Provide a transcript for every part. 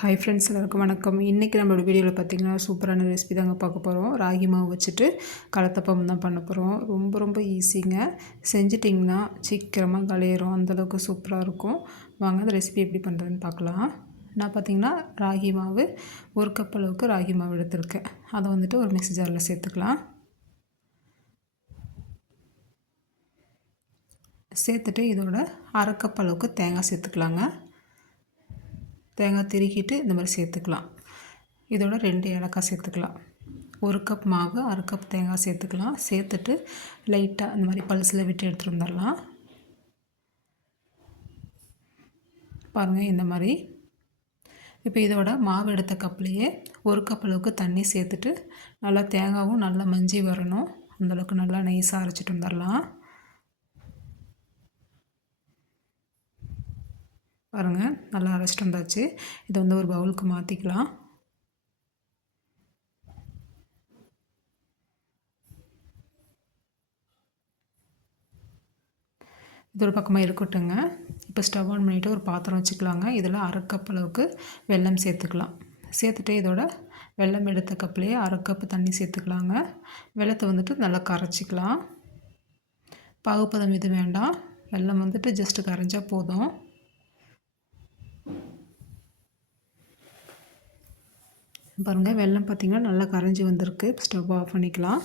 Hi friends எல்லாருக்கும் வணக்கம். இன்றைக்கி நம்மளோட வீடியோவில் பார்த்திங்கன்னா சூப்பரான ரெசிபி தாங்க பார்க்க போகிறோம் ராகி மாவு வச்சுட்டு கலத்தப்பம் தான் பண்ண போகிறோம் ரொம்ப ரொம்ப ஈஸிங்க செஞ்சிட்டிங்கன்னா சீக்கிரமாக கலையிறோம் அந்தளவுக்கு சூப்பராக இருக்கும். வாங்க அந்த ரெசிபி எப்படி பண்ணுறதுன்னு பார்க்கலாம் நான் பார்த்திங்கன்னா ராகி மாவு ஒரு கப் அளவுக்கு ராகி மாவு எடுத்திருக்கேன். அதை வந்துட்டு ஒரு மிக்ஸி ஜாரில் சேர்த்துக்கலாம். சேர்த்துட்டு இதோட அரை கப் அளவுக்கு தேங்காய் சேர்த்துக்கலாங்க. தேங்காய் திருக்கிட்டு இந்த மாதிரி சேர்த்துக்கலாம். இதோட ரெண்டு ஏலக்காய் சேர்த்துக்கலாம். ஒரு கப் மாவு அரை கப் தேங்காய் சேர்த்துக்கலாம். சேர்த்துட்டு லைட்டாக இந்த மாதிரி பல்ஸில் விட்டு எடுத்துகிட்டு வந்துடலாம். பாருங்கள் இந்த மாதிரி. இப்போ இதோட மாவு எடுத்த கப்லேயே ஒரு கப் அளவுக்கு தண்ணி சேர்த்துட்டு நல்லா தேங்காவும் நல்லா மஞ்சி வரணும். அந்தளவுக்கு நல்லா நைஸாக அரைச்சிட்டு வந்துடலாம். பாருங்கள் நல்லா அரைச்சிட்டு வந்தாச்சு. இதை வந்து ஒரு பவுலுக்கு மாற்றிக்கலாம் இது ஒரு பக்கமாக இருக்கட்டுங்க. இப்போ ஸ்டவ் ஆன் பண்ணிவிட்டு ஒரு பாத்திரம் வச்சுக்கலாங்க. இதில் அரை கப் அளவுக்கு வெல்லம் சேர்த்துக்கலாம். சேர்த்துட்டு இதோட வெல்லம் எடுத்த கப்லேயே அரை கப்பு தண்ணி சேர்த்துக்கலாங்க. வெள்ளத்தை வந்துட்டு நல்லா கரைச்சிக்கலாம். பாகுப்பதம் இது வேண்டாம். வெல்லம் வந்துட்டு ஜஸ்ட்டு கரைஞ்சால் போதும். பாருங்கள் வெள்ளம் பார்த்திங்கன்னா நல்லா கரைஞ்சி வந்திருக்கு. ஸ்டவ் ஆஃப் பண்ணிக்கலாம்.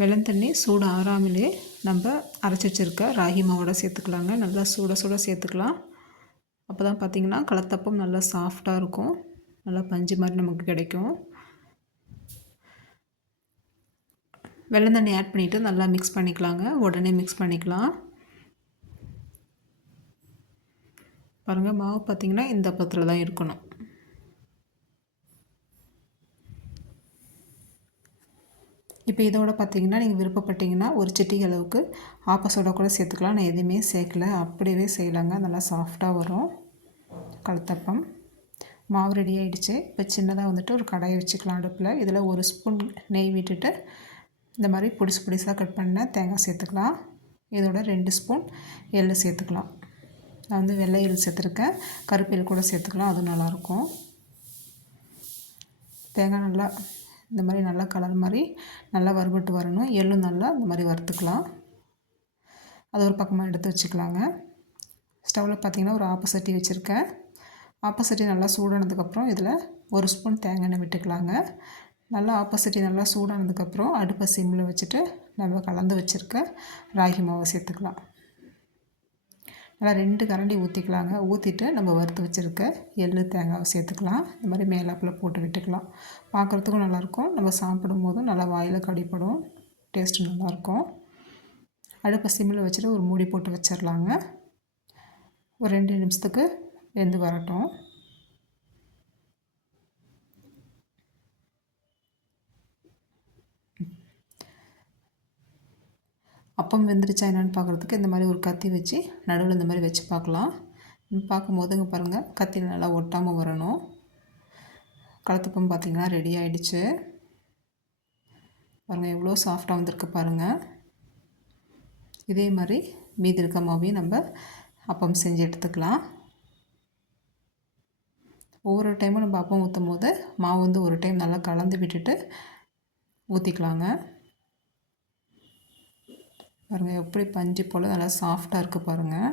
வெள்ளம் தண்ணி சூடு ஆறாமலே நம்ம அரைச்சி வச்சுருக்க ராகி மாவோட சேர்த்துக்கலாங்க. நல்லா சூட சூட சேர்த்துக்கலாம். அப்போ தான் பார்த்திங்கன்னா கலத்தப்பம் நல்லா சாஃப்டாக இருக்கும். நல்லா பஞ்சு மாதிரி நமக்கு கிடைக்கும். வெள்ளம் தண்ணி ஆட் பண்ணிவிட்டு நல்லா மிக்ஸ் பண்ணிக்கலாங்க. உடனே மிக்ஸ் பண்ணிக்கலாம். பாருங்கள் மாவு பார்த்திங்கன்னா இந்த பத்தில் தான் இருக்கணும். இப்போ இதோட பார்த்தீங்கன்னா நீங்கள் விருப்பப்பட்டீங்கன்னா ஒரு சிட்டி அளவுக்கு ஆப்பசோட கூட சேர்த்துக்கலாம். நான் எதுவுமே சேர்க்கல. அப்படியே செய்யலாங்க. நல்லா சாஃப்டாக வரும். கழுத்தப்பம் மாவு ரெடி ஆகிடுச்சு இப்போ சின்னதாக வந்துட்டு ஒரு கடாயை வச்சுக்கலாம் அடுப்பில். இதில் ஒரு ஸ்பூன் நெய் விட்டுட்டு இந்த மாதிரி பொடிசு பொடிசாக கட் பண்ண தேங்காய் சேர்த்துக்கலாம். இதோட ரெண்டு ஸ்பூன் எள் சேர்த்துக்கலாம். நான் வந்து வெள்ளை எள் சேர்த்துருக்கேன். கருப்பு கூட சேர்த்துக்கலாம். அதுவும் நல்லாயிருக்கும். தேங்காய் நல்லா இந்த மாதிரி நல்லா கலர் மாதிரி நல்லா வறுபட்டு வரணும். எள்ளும் நல்லா இந்த மாதிரி வறுத்துக்கலாம். அது ஒரு பக்கமாக எடுத்து வச்சுக்கலாங்க. ஸ்டவ்வில் பார்த்திங்கன்னா ஒரு ஆப்பசட்டி வச்சுருக்கேன். ஆப்போசிட்டி நல்லா சூடானதுக்கப்புறம் இதில் ஒரு ஸ்பூன் தேங்காய் எண்ணெய் விட்டுக்கலாங்க. நல்லா ஆப்போசிட்டி நல்லா சூடானதுக்கப்புறம் அடுப்பை சிம்மில் வச்சுட்டு நம்ம கலந்து வச்சுருக்க ராகி மாவை சேர்த்துக்கலாம். நல்லா ரெண்டு கரண்டி ஊற்றிக்கலாங்க ஊற்றிட்டு நம்ம வறுத்து வச்சுருக்க எள்ளு தேங்காய் சேர்த்துக்கலாம். இந்த மாதிரி மேலாப்பில் போட்டு விட்டுக்கலாம். பார்க்குறதுக்கும் நல்லாயிருக்கும். நம்ம சாப்பிடும் போதும் நல்லா வாயில் கடிப்படும் டேஸ்ட்டு நல்லாயிருக்கும். அடுப்பை சிம்மில் வச்சுட்டு ஒரு மூடி போட்டு வச்சிடலாங்க ஒரு ரெண்டு நிமிஷத்துக்கு வெந்து வரட்டும். அப்பம் வெந்துருச்சா என்னென்னு பார்க்குறதுக்கு இந்த மாதிரி ஒரு கத்தி வச்சு நடுவில் இந்த மாதிரி வச்சு பார்க்கலாம். பார்க்கும்போதுங்க பாருங்கள் கத்தி நல்லா ஒட்டாமல் வரணும். கலத்துப்பம் பார்த்திங்கன்னா ரெடி ஆகிடுச்சு பாருங்கள் எவ்வளோ சாஃப்டாக வந்திருக்கு பாருங்கள் இதே மாதிரி மீதி இருக்க மாவையும் நம்ம அப்பம் செஞ்சு எடுத்துக்கலாம். ஒவ்வொரு டைமும் நம்ம அப்பம் ஊற்றும் போது மாவு வந்து ஒரு டைம் நல்லா கலந்து விட்டுட்டு ஊற்றிக்கலாங்க பாருங்கள் எப்படி பஞ்சு போல் நல்லா சாஃப்டாக இருக்குது பாருங்கள்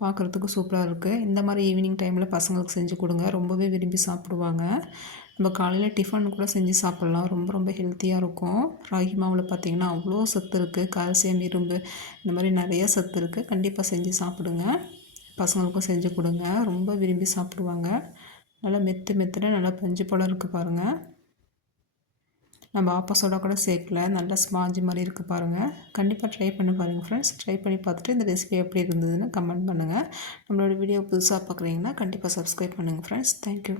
பார்க்குறதுக்கு சூப்பராக இருக்குது இந்த மாதிரி ஈவினிங் டைமில் பசங்களுக்கு செஞ்சு கொடுங்க. ரொம்பவே விரும்பி சாப்பிடுவாங்க. நம்ம காலையில் டிஃபன் கூட செஞ்சு சாப்பிட்லாம். ரொம்ப ரொம்ப ஹெல்த்தியாக இருக்கும். ராகி மாவில் பார்த்திங்கன்னா அவ்வளோ சத்து இருக்குது கால்சியம் இரும்பு இந்த மாதிரி நிறையா சத்து இருக்குது கண்டிப்பாக செஞ்சு சாப்பிடுங்க. பசங்களுக்கும் செஞ்சு கொடுங்க. ரொம்ப விரும்பி சாப்பிடுவாங்க. நல்லா மெத்து மெத்துன்னு நல்லா பஞ்சு போல் இருக்குது பாருங்கள் நம்ம ஆப்போசோட கூட சேர்க்கல. நல்லா ஸ்பாஞ்சு மாதிரி இருக்குது பாருங்கள் கண்டிப்பாக ட்ரை பண்ணி பாருங்கள் ஃப்ரெண்ட்ஸ் ட்ரை பண்ணி பார்த்துட்டு இந்த ரெசிபி எப்படி இருந்ததுன்னு கமெண்ட் பண்ணுங்கள் நம்மளோட வீடியோ புதுசாக பார்க்குறீங்கன்னா கண்டிப்பாக சப்ஸ்கிரைப் பண்ணுங்கள் ஃப்ரெண்ட்ஸ் தேங்க்யூ